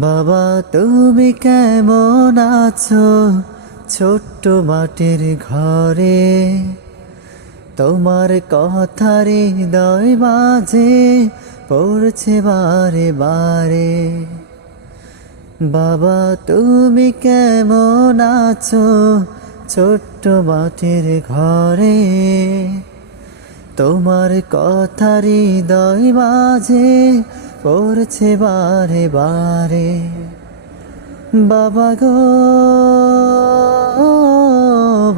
বাবা তুমি কেমন আছো ছোট্ট মাটির ঘরে, তোমার কথার হৃদয় মাঝে পড়ছে বারে বারে। বাবা তুমি কেমন আছো ছোট্ট মাটির ঘরে, তোমার কথার হৃদয় মাঝে পড়ছে বারে বারে। বাবা গো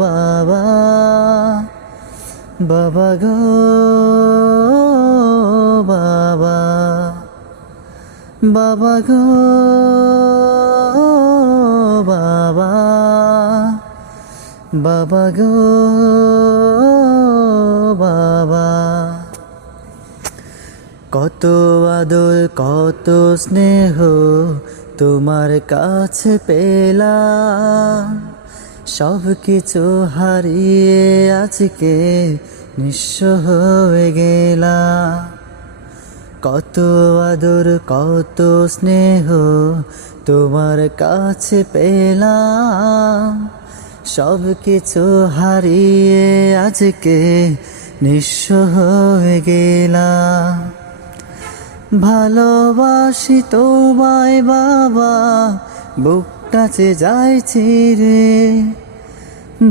বাবা, বাবা গো বাবা, বাবা গো বাবা, বাবা গো বাবা। কত আদর কত স্নেহ তোমার কাছে পেলাম, সব কিছু হারিয়ে আজকে নিঃস্ব হয়ে গেলাম। কত আদর কত স্নেহ তোমার কাছে পেলাম, সব কিছু হারিয়ে আজকে নিঃস্ব হয়ে গেলাম। ভালোবাসি তোমায় বাবা, বুকটা যে যাইছি রে।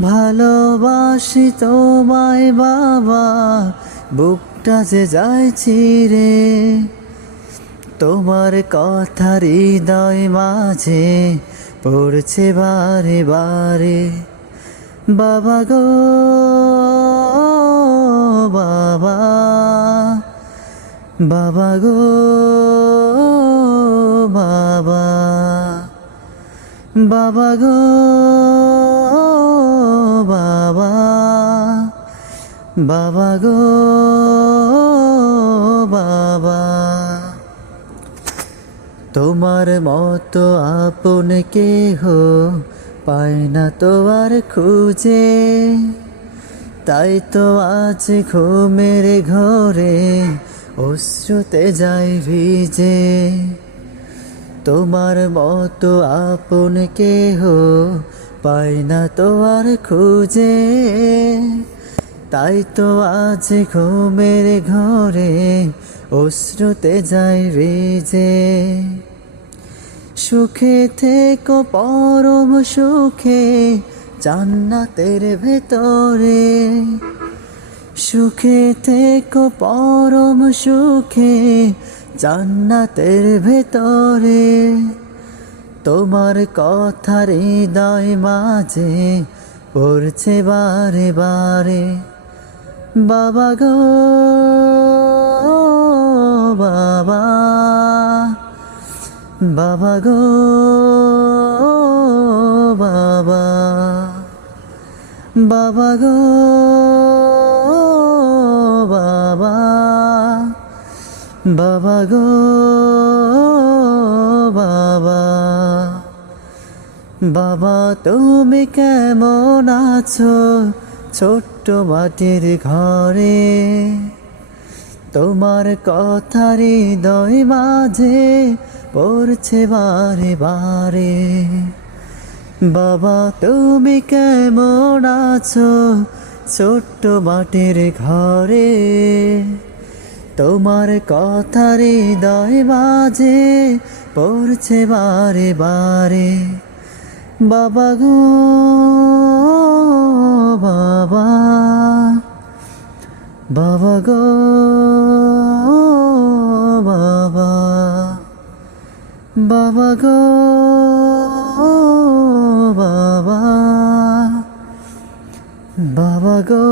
ভালোবাসি তোমায় বাবা, বুকটা যে যাইছি রে। তোমার কথার হৃদয় মাঝে পড়ছে বারে বারে। বাবা গো বাবা, বাবা গো বাবা, বাবা গো বাবা, বাবা গো বাবা। তোমার মতো আপন কেহ পায় না তো আর খুঁজে, তাই তো আজ ঘুমের ঘরে অশ্রুতে যাই ভিজে। তোমার মতো আপন কেহ পায় না তো আর খুঁজে, তাই তো আজ ঘুমের ঘরে অশ্রুতে যাই ভিজে। সুখে থেকো পরম সুখে জান্নাতের ভেতরে, সুখে থেকো পরম সুখে জান্নাতের ভেতরে। তোমার কথার হৃদয় মাঝে পড়ছে বারে বারে। বাবা গো বাবা, বাবা গো বাবা, বাবা গো বাবা, বাবা গো বাবা। বাবা তুমি কেমন আছো ছোট্ট মাটির ঘরে, তোমার কথার হৃদয় মাঝে পড়ছে বারে বারে। বাবা তুমি কেমন আছো ছোট্ট মাটির ঘরে, তোমার কথার হৃদয় মাঝে পড়ছে বারে বারে। বাবা গো বাবা, বাবা গো বাবা, বাবা গো বাবা, বাবা গো